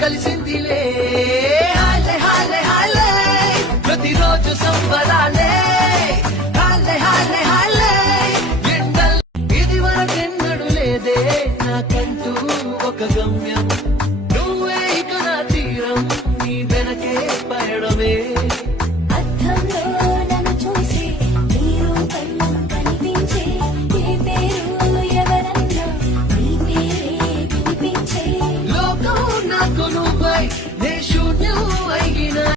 కలిసిందిలే హాలే హాలే హాలే ప్రతిరోజు సంబరాలే హాలే హాలే హాలే ఎండల్ ఇది వరకెన్నడు లేదే నాకంటూ ఒక గమ్యం నువ్వే ఇక నా తీరం నీ వెనకే పయడమే